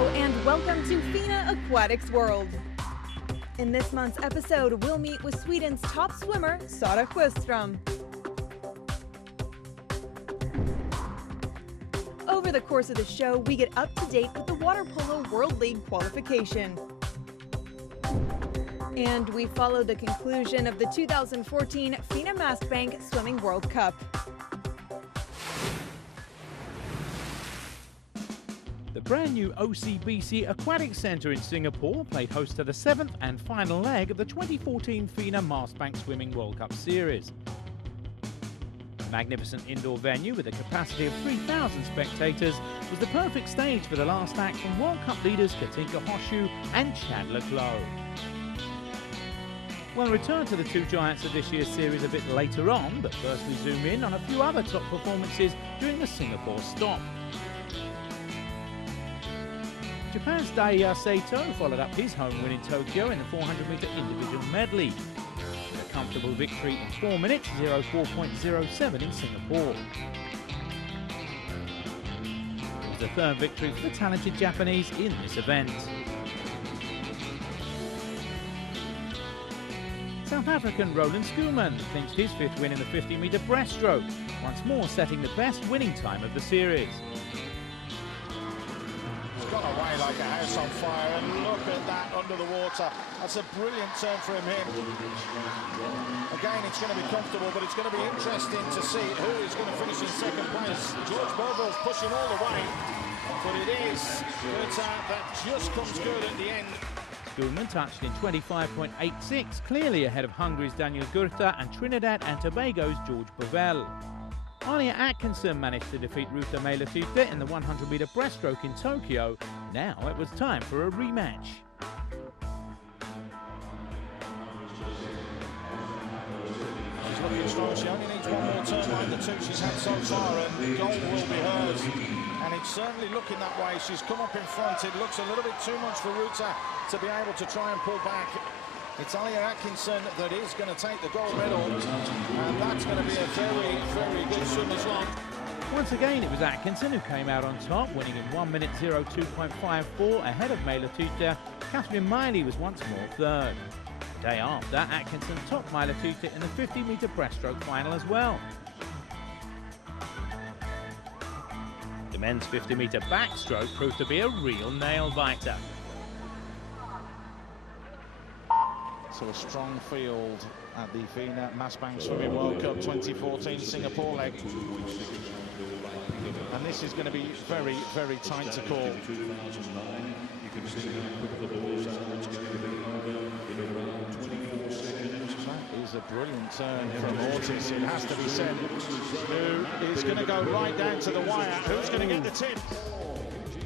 Hello and welcome to FINA Aquatics World. In this month's episode, we'll meet with Sweden's top swimmer, Sarah Sjöström. Over the course of the show, we get up to date with the Water Polo World League qualification. And we follow the conclusion of the 2014 FINA Mastbank Swimming World Cup. The brand new OCBC Aquatic Centre in Singapore played host to the 7th and final leg of the 2014 FINA Mastbank Swimming World Cup Series. A magnificent indoor venue with a capacity of 3,000 spectators was the perfect stage for the last act from World Cup leaders Katinka Horseshoe and Chandler Glow. We'll return to the two giants of this year's series a bit later on, but first we zoom in on a few other top performances during the Singapore stop. Japan's Daiya Saito followed up his home win in Tokyo in the 400-metre individual medley. With a comfortable victory in 4 minutes, 04.07 in Singapore. It was the third victory for the talented Japanese in this event. South African Roland Schoeman clinched his 5th win in the 50-metre breaststroke, once more setting the best winning time of the series. Gone away like a house on fire, and look at that under the water. That's a brilliant turn from him. Again, it's going to be comfortable, but it's going to be interesting to see who is going to finish in second place. George Bovel's pushing all the way, but it is Gurta that just comes good at the end. Schoeman touched in 25.86, clearly ahead of Hungary's Daniel Gurta and Trinidad and Tobago's George Bovel. Alia Atkinson managed to defeat Ruta Meilatyte in the 100-metre breaststroke in Tokyo. Now it was time for a rematch. She's looking strong. She only needs one more turn like the two she's had so far, and goal will be hers. And it's certainly looking that way. She's come up in front. It looks a little bit too much for Ruta to be able to try and pull back. It's Alia Atkinson that is going to take the gold medal, and that's going to be a very, very good swim as well. Once again, it was Atkinson who came out on top, winning in 1 minute 02.54 ahead of Meilatyte. Catherine Miley was once more third. The day after, Atkinson topped Meilatyte in the 50-metre breaststroke final as well. The men's 50-metre backstroke proved to be a real nail-biter. So a strong field at the FINA Mastbank Swimming World Cup 2014 Singapore leg. And this is going to be very, very tight to call. That is a brilliant turn from Ortiz, it has to be said. Who is going to go right down to the wire? Who's going to get the tip?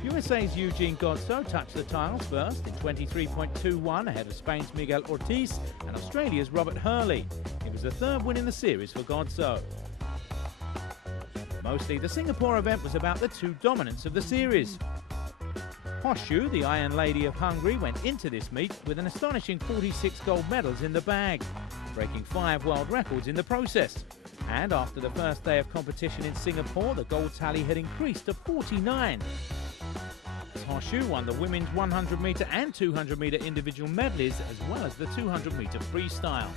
USA's Eugene Godso touched the tiles first in 23.21 ahead of Spain's Miguel Ortiz and Australia's Robert Hurley. It was the third win in the series for Godso. Mostly, the Singapore event was about the two dominants of the series. Horseshoe, the Iron Lady of Hungary, went into this meet with an astonishing 46 gold medals in the bag, breaking 5 world records in the process. And after the first day of competition in Singapore, the gold tally had increased to 49. Horseshoe won the women's 100-metre and 200-metre individual medleys, as well as the 200-metre freestyle.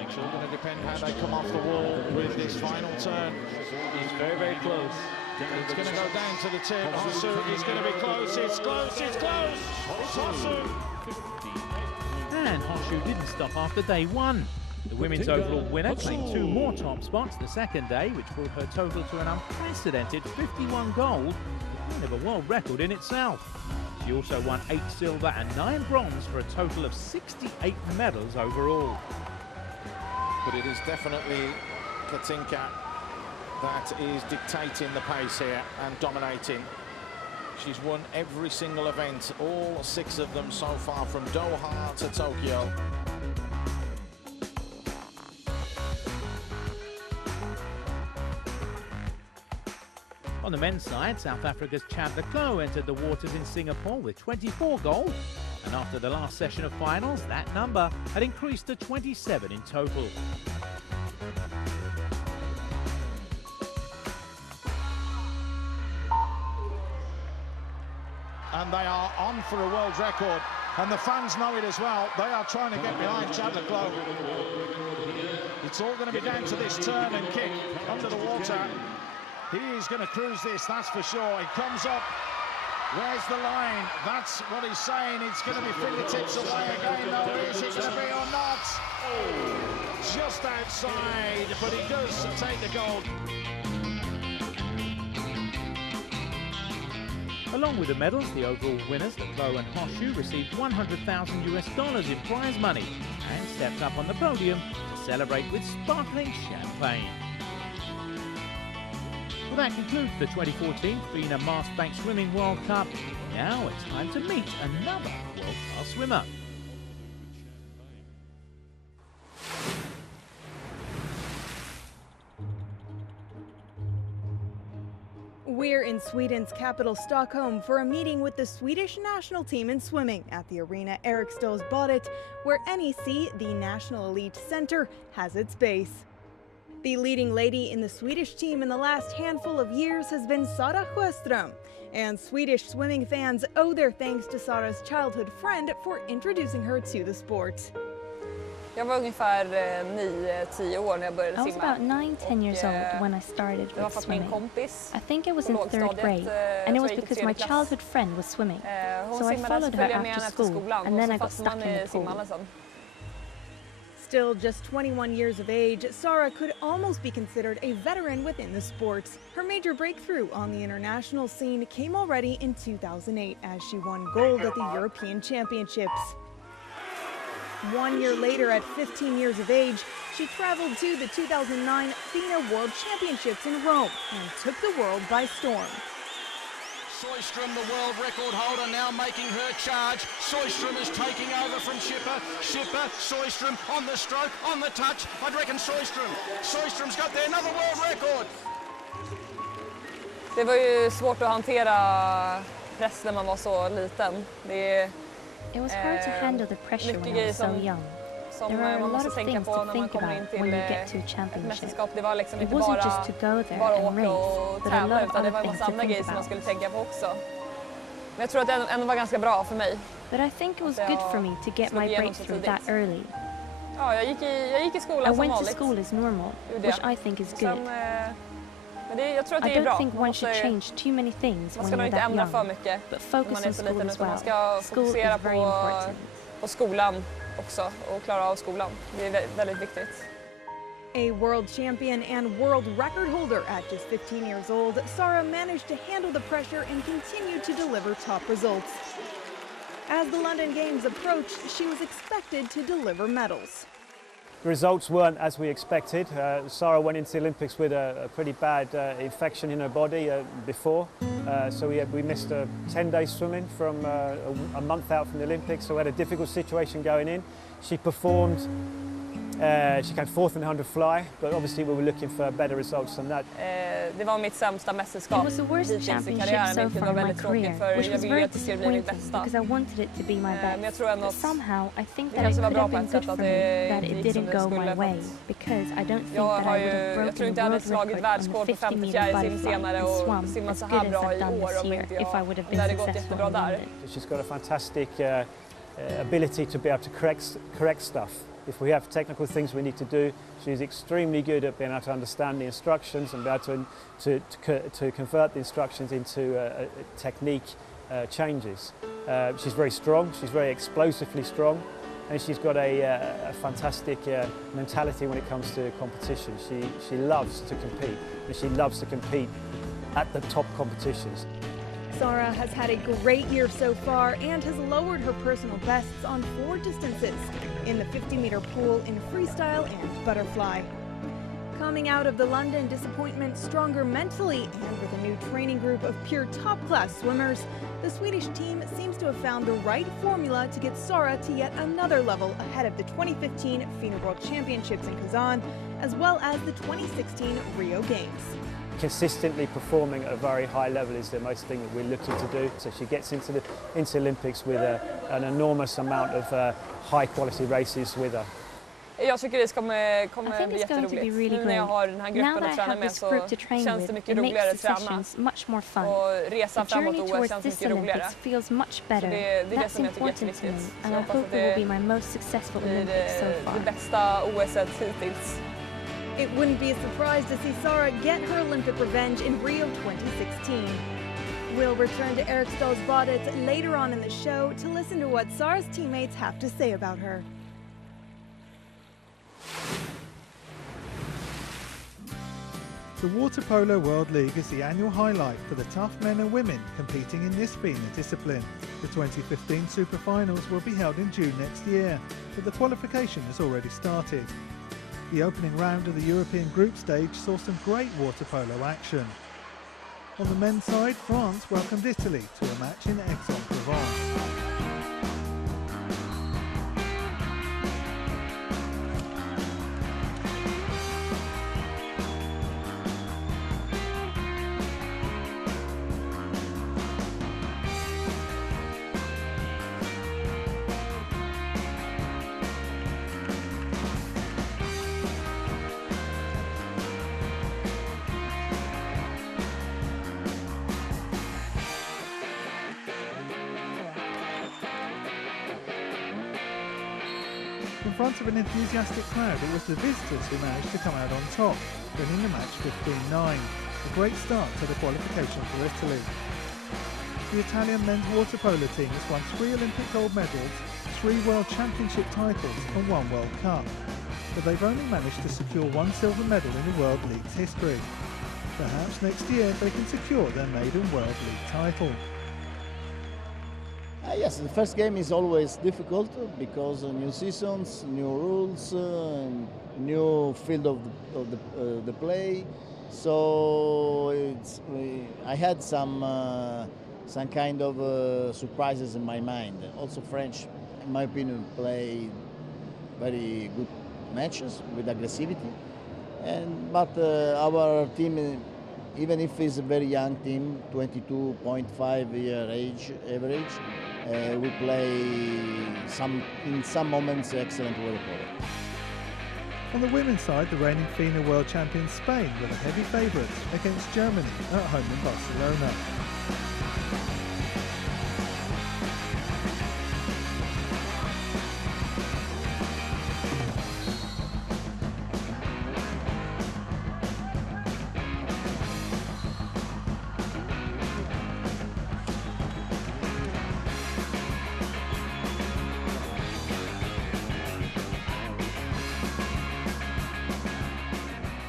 It's all going to depend how they come off the wall with this final turn. It's very, very close. It's going to go down to the tip. Horseshoe is going to be close. It's close. It's close. It's Horseshoe. And Horseshoe didn't stop after day one. The women's overall winner claimed 2 more top spots the second day, which brought her total to an unprecedented 51 gold, the kind of a world record in itself. She also won 8 silver and 9 bronze for a total of 68 medals overall. But it is definitely Katinka that is dictating the pace here and dominating. She's won every single event, all 6 of them so far, from Doha to Tokyo. On the men's side, South Africa's Chandler Glow entered the waters in Singapore with 24 gold, And after the last session of finals, that number had increased to 27 in total. And they are on for a world record, and the fans know it as well. They are trying to get behind Chad le Clos. It's all going to be down to this turn and kick under the water. He is going to cruise this, that's for sure. He comes up. Where's the line? That's what he's saying. It's going to be fingertips away again, though. Is it going to be or not? Oh, just outside, but he does take the gold. Along with the medals, the overall winners, le Clos and Sjostrom, received $100,000 in prize money and stepped up on the podium to celebrate with sparkling champagne. Well, that concludes the 2014 FINA Mastbank Swimming World Cup. Now it's time to meet another world-class swimmer. We're in Sweden's capital, Stockholm, for a meeting with the Swedish national team in swimming at the arena Eriksdalsbadet, where NEC, the National Elite Center, has its base. The leading lady in the Swedish team in the last handful of years has been Sarah Sjöström, and Swedish swimming fans owe their thanks to Sarah's childhood friend for introducing her to the sport. Jag var ungefär 9-10 år när jag började simma. I was about 9-10 years old when I started with swimming. I think I was in 3rd grade, and it was because my childhood friend was swimming. So I followed her after school, and then I got stuck in the pool. Still just 21 years of age, Sarah could almost be considered a veteran within the sport. Her major breakthrough on the international scene came already in 2008 as she won gold at the European Championships. 1 year later, at 15 years of age, she traveled to the 2009 FINA World Championships in Rome and took the world by storm. Sjostrom, the world record holder, now making her charge. Sjostrom is taking over from Schipper. Schipper, Sjostrom on the stroke, on the touch. I'd reckon Sjostrom. Sjöström's got there, another world record. Det var ju svårt att hantera press när man var så liten. It was hard to handle the pressure when I was so young. There are a lot of things to think about when you get to a championship. It wasn't just to go there and race, but a lot of other things to think about. Men jag tror att det ändå var ganska bra för mig. But I think it was good for me to get my breakthrough that early. Ja, jag gick i skolan som vanligt. I went to school as normal, which I think is good. Men jag tror att det I är bra. don't think one should change too many things when you're that young, but focus on school as well. Man ska fokusera på skolan också och klara av skolan. Det är väldigt viktigt. A world champion and world record holder at just 15 years old, Sarah managed to handle the pressure and continue to deliver top results. As the London Games approached, she was expected to deliver medals. The results weren't as we expected. Sarah went into the Olympics with a pretty bad infection in her body before, so we missed 10 days swimming from a month out from the Olympics, so we had a difficult situation going in. She performed, she came 4th in the 100 fly, but obviously we were looking for better results than that. Det var mitt sämsta mästerskap hittills i karriären, vilket var väldigt tråkigt för jag ville ju att det skulle bli mitt bästa. Men jag tror ändå att det kanske var bra på ett sätt att det gick som det skulle. Jag tror inte jag hade slagit världsrekord på 50 fjärilsim senare och simmat så här bra i år om inte jag hade gått jättebra där. She's got a fantastic ability to be able to correct stuff. If we have technical things we need to do, she's extremely good at being able to understand the instructions and be able to convert the instructions into technique changes. She's very strong, she's very explosively strong, and she's got a fantastic mentality when it comes to competition. She loves to compete, and she loves to compete at the top competitions. Sarah has had a great year so far and has lowered her personal bests on 4 distances in the 50-meter pool in freestyle and butterfly. Coming out of the London disappointment stronger mentally and with a new training group of pure top-class swimmers, the Swedish team seems to have found the right formula to get Sarah to yet another level ahead of the 2015 FINA World Championships in Kazan, as well as the 2016 Rio Games. consistently performing at a very high level is the most thing that we're looking to do. So she gets into Olympics with an enormous amount of high quality races with her. Jag tycker det kommer bli jätteroligt. Nu när jag har den här gruppen att träna med så känns det mycket roligare att träna. Och resan framåt OS känns mycket roligare. Så det är det som jag tycker är jätteviktigt. Så jag hoppas att det blir det bästa OS:et hittills. It wouldn't be a surprise to see Sarah get her Olympic revenge in Rio 2016. We'll return to Eriksdal's Badet later on in the show to listen to what Sarah's teammates have to say about her. The Water Polo World League is the annual highlight for the tough men and women competing in this FINA discipline. The 2015 Super Finals will be held in June next year, but the qualification has already started. The opening round of the European group stage saw some great water polo action. On the men's side, France welcomed Italy to a match in Aix-en-Provence. In front of an enthusiastic crowd, it was the visitors who managed to come out on top, winning the match 15-9. A great start to the qualification for Italy. The Italian men's water polo team has won 3 Olympic gold medals, 3 World Championship titles and 1 World Cup. But they've only managed to secure 1 silver medal in the World League's history. Perhaps next year they can secure their maiden World League title. Yes, the first game is always difficult because new seasons, new rules, new field of the play. So I had some kind of surprises in my mind. Also French, in my opinion, play very good matches with aggressivity. But our team, even if it's a very young team, 22.5 year age average, we play in some moments excellent water polo. On the women's side, the reigning FINA World Champions Spain were the heavy favourites against Germany at home in Barcelona.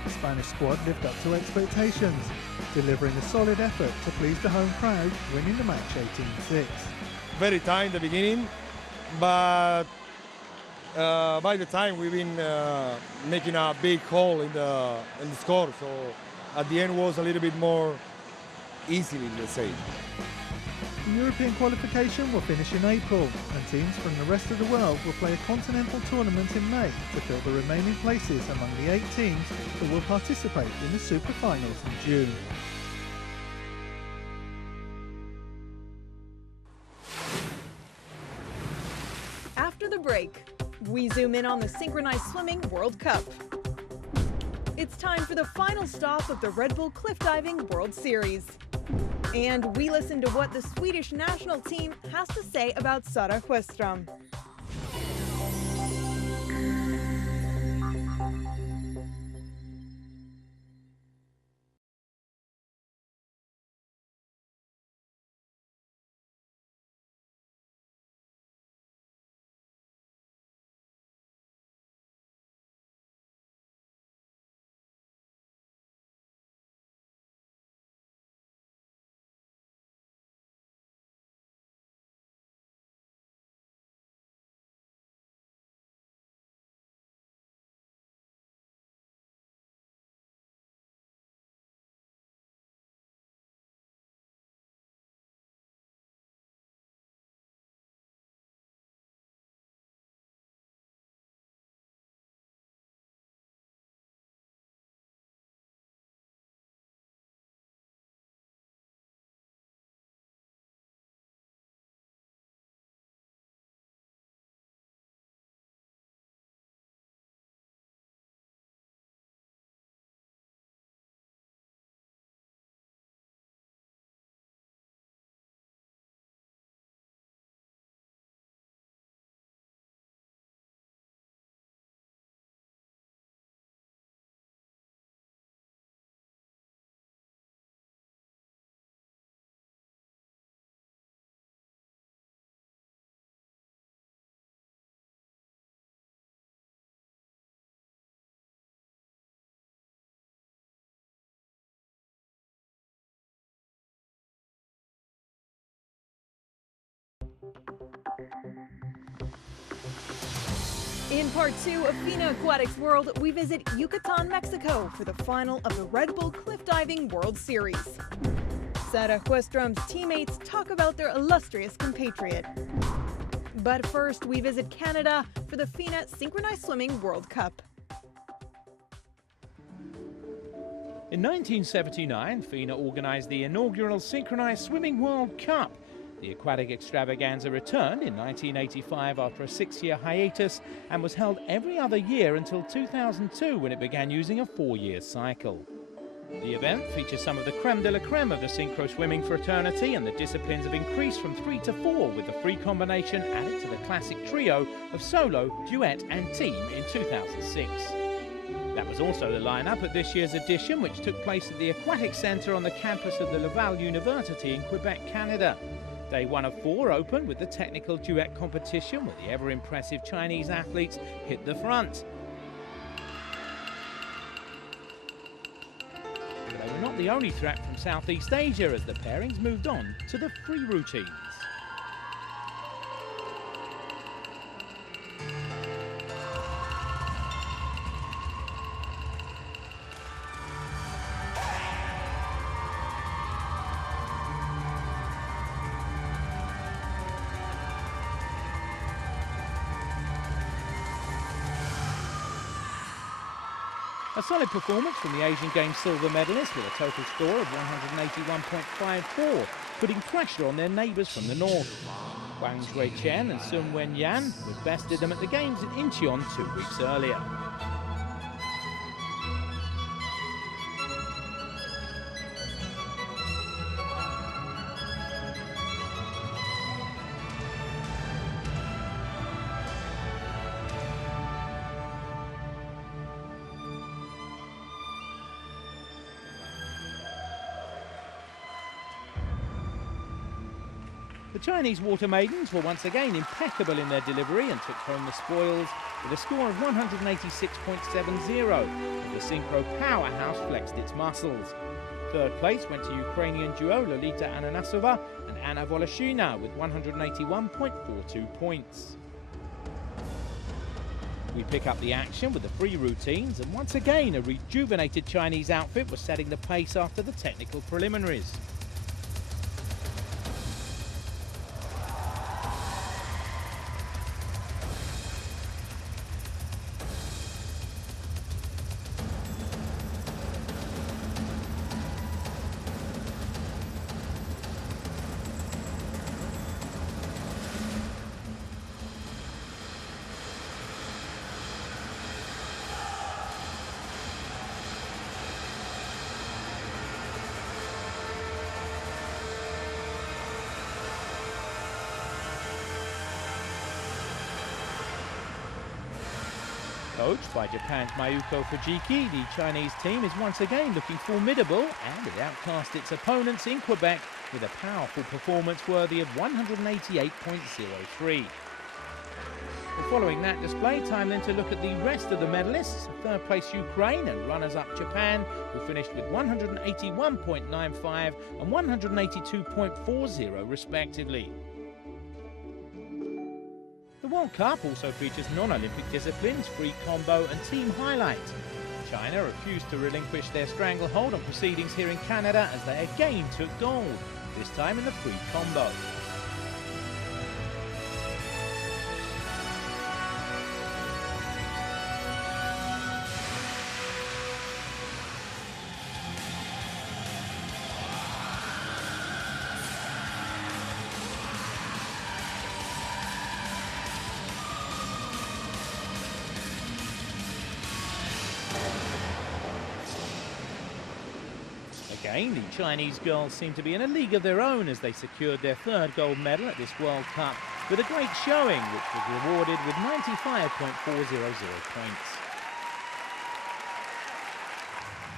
The Spanish squad lived up to expectations, delivering a solid effort to please the home crowd, winning the match 18-6. Very tight in the beginning, but by the time we've been making a big hole in the score, so at the end was a little bit more easily, let's say. The European qualification will finish in April, and teams from the rest of the world will play a continental tournament in May to fill the remaining places among the 8 teams that will participate in the Super Finals in June. After the break, we zoom in on the Synchronized Swimming World Cup. It's time for the final stop of the Red Bull Cliff Diving World Series. And we listen to what the Swedish national team has to say about Sarah Sjöström. In part 2 of FINA Aquatics World, we visit Yucatan, Mexico for the final of the Red Bull Cliff Diving World Series. Sarah Sjöström's teammates talk about their illustrious compatriot. But first, we visit Canada for the FINA Synchronized Swimming World Cup. In 1979, FINA organised the inaugural Synchronized Swimming World Cup. The aquatic extravaganza returned in 1985 after a 6-year hiatus and was held every other year until 2002, when it began using a 4-year cycle. The event features some of the creme de la creme of the synchro swimming fraternity, and the disciplines have increased from 3 to 4, with the free combination added to the classic trio of solo, duet and team in 2006. That was also the lineup at this year's edition, which took place at the Aquatic Centre on the campus of the Laval University in Quebec, Canada. Day 1 of 4 opened with the technical duet competition, where the ever-impressive Chinese athletes hit the front. But they were not the only threat from Southeast Asia, as the pairings moved on to the free routines. A solid performance from the Asian Games silver medalists, with a total score of 181.54, putting pressure on their neighbours from the north. Wang Zhuichen and Sun Wenyan had bested them at the Games in Incheon 2 weeks earlier. The Chinese water maidens were once again impeccable in their delivery and took home the spoils with a score of 186.70, and the synchro powerhouse flexed its muscles. Third place went to Ukrainian duo Lolita Ananasova and Anna Voloshyna with 181.42 points. We pick up the action with the free routines, and once again a rejuvenated Chinese outfit was setting the pace after the technical preliminaries. Coached by Japan's Mayuko Fujiki, the Chinese team is once again looking formidable, and it outclassed its opponents in Quebec with a powerful performance worthy of 188.03. Following that display, time then to look at the rest of the medalists. Third place Ukraine and runners-up Japan, who finished with 181.95 and 182.40 respectively. The World Cup also features non-Olympic disciplines, free combo and team highlight. China refused to relinquish their stranglehold on proceedings here in Canada as they again took gold, this time in the free combo. Again, the Chinese girls seem to be in a league of their own as they secured their third gold medal at this World Cup with a great showing, which was rewarded with 95.400 points.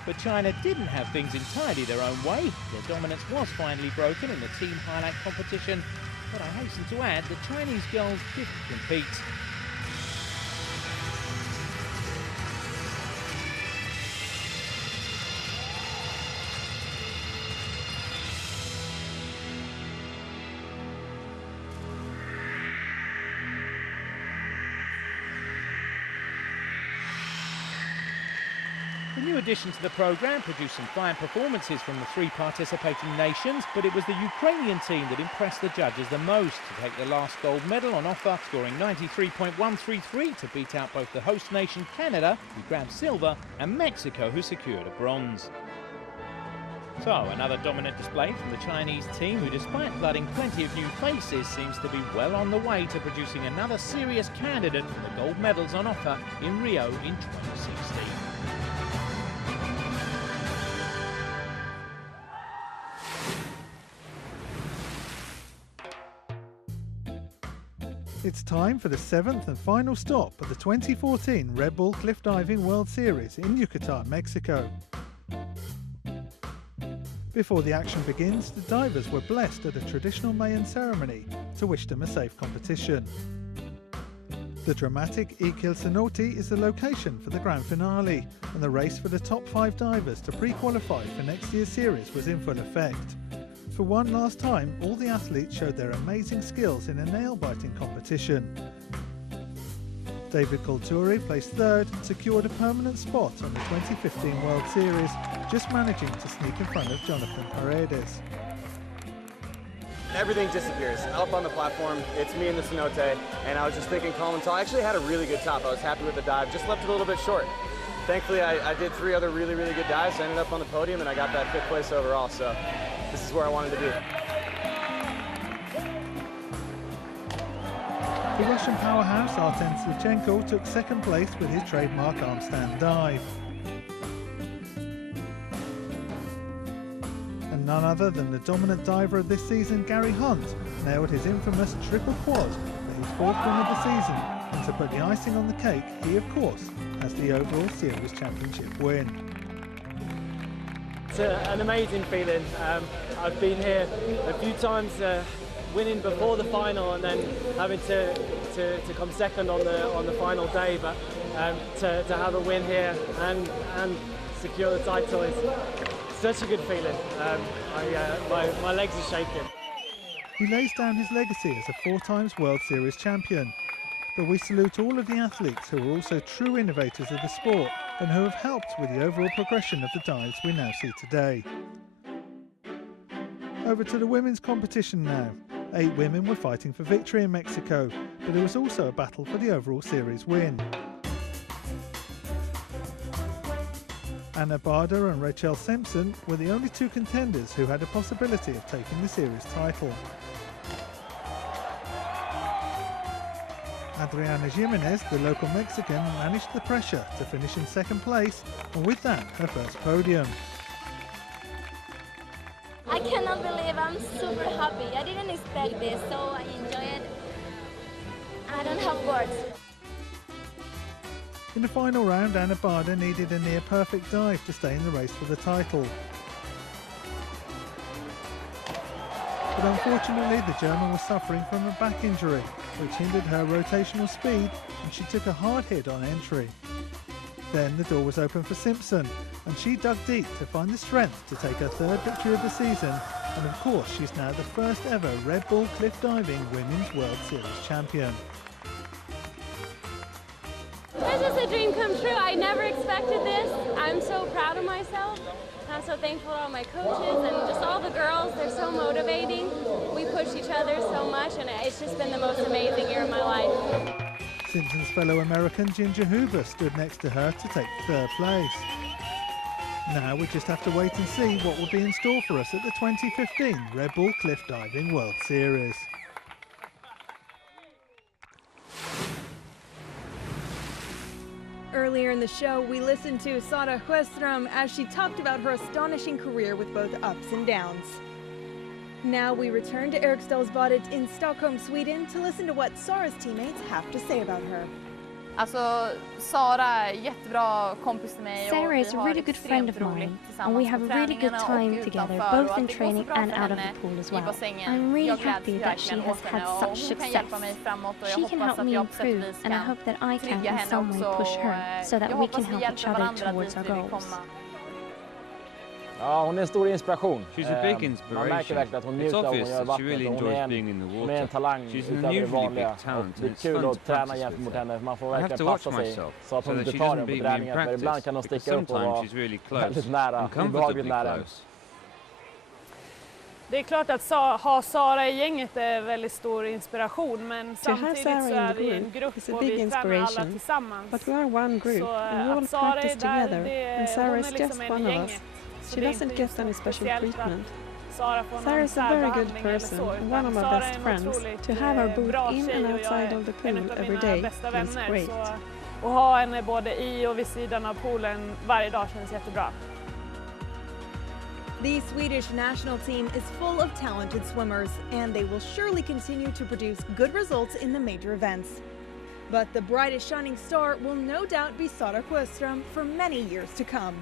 But China didn't have things entirely their own way. Their dominance was finally broken in the team highlight competition, but I hasten to add the Chinese girls did compete. new addition to the programme produced some fine performances from the 3 participating nations, but it was the Ukrainian team that impressed the judges the most to take the last gold medal on offer, scoring 93.133 to beat out both the host nation Canada, who grabbed silver, and Mexico, who secured a bronze. So, another dominant display from the Chinese team, who despite flooding plenty of new faces, seems to be well on the way to producing another serious candidate for the gold medals on offer in Rio in 2016. It's time for the 7th and final stop of the 2014 Red Bull Cliff Diving World Series in Yucatan, Mexico. Before the action begins, the divers were blessed at a traditional Mayan ceremony to wish them a safe competition. The dramatic Iquel Cenote is the location for the grand finale, and the race for the top 5 divers to pre-qualify for next year's series was in full effect. For one last time, all the athletes showed their amazing skills in a nail-biting competition. David Colturi placed 3rd and secured a permanent spot on the 2015 World Series, just managing to sneak in front of Jonathan Paredes. Everything disappears. Up on the platform, it's me and the cenote, and I was just thinking calm until I actually had a really good top. I was happy with the dive, just left it a little bit short. Thankfully, I did 3 other really good dives. I ended up on the podium, and I got that 5th place overall, so this is where I wanted to be. The Russian powerhouse Artem Slichenko took 2nd place with his trademark arm stand dive. And none other than the dominant diver of this season, Gary Hunt, nailed his infamous triple quad for his 4th win of the season, and to put the icing on the cake, he of course has the overall series championship win. It's an amazing feeling. I've been here a few times winning before the final and then having to come 2nd on the final day, but to have a win here and secure the title is such a good feeling. My legs are shaking. He lays down his legacy as a 4 times World Series champion, but we salute all of the athletes who are also true innovators of the sport and who have helped with the overall progression of the dives we now see today. Over to the women's competition now. 8 women were fighting for victory in Mexico, but there was also a battle for the overall series win. Anna Bader and Rachel Simpson were the only 2 contenders who had a possibility of taking the series title. Adriana Jimenez, the local Mexican, managed the pressure to finish in 2nd place, and with that, her 1st podium. I cannot believe I'm super happy. I didn't expect this, so I enjoy it. I don't have words. In the final round, Anna Bader needed a near-perfect dive to stay in the race for the title. But unfortunately, the German was suffering from a back injury, which hindered her rotational speed, and she took a hard hit on entry. Then the door was open for Simpson, and she dug deep to find the strength to take her 3rd victory of the season, and of course she's now the 1st ever Red Bull Cliff Diving Women's World Series champion. It's just a dream come true. I never expected this. I'm so proud of myself. I'm so thankful to all my coaches and just all the girls. They're so motivating. We push each other so much, and it's just been the most amazing year of my life. Simpson's fellow American Ginger Hoover stood next to her to take 3rd place. Now we just have to wait and see what will be in store for us at the 2015 Red Bull Cliff Diving World Series. Earlier in the show, we listened to Sarah Sjöström as she talked about her astonishing career with both ups and downs. Now we return to Eriksdalsbadet in Stockholm, Sweden to listen to what Sarah's teammates have to say about her. Sarah is a really good friend of mine, and we have a really good time together, both in training and out of the pool as well. I'm really happy that she has had such success. She can help me improve, and I hope that I can in some way push her, so that we can help each other towards our goals. Ja, hon är en stor inspiration. She's a big inspiration. Man märker verkligen att hon njuter av att göra vattnet. Really hon är en talang utöver det vanliga. Det är kul att träna jämfört mot henne. Man får verkligen passa sig så att hon inte tar den på träningen. För ibland kan hon sticka upp och vara väldigt nära, obehagligt nära. Det är klart att ha Sara i gänget är väldigt stor inspiration, men samtidigt så är vi en grupp och vi tränar alla tillsammans. But we are one group and we all practice together, and Sarah is just one of us. She doesn't get any special treatment. Sarah is a very good person and one of my best friends. To have her both in and outside of the pool every day feels great. Och ha henne både i och vid sidan av poolen varje dag känns jättebra. The Swedish national team is full of talented swimmers, and they will surely continue to produce good results in the major events. But the brightest shining star will no doubt be Sarah Sjöström for many years to come.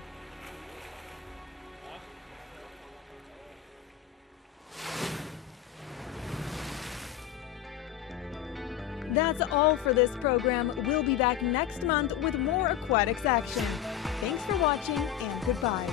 That's all for this program. We'll be back next month with more aquatics action. Thanks for watching and goodbye.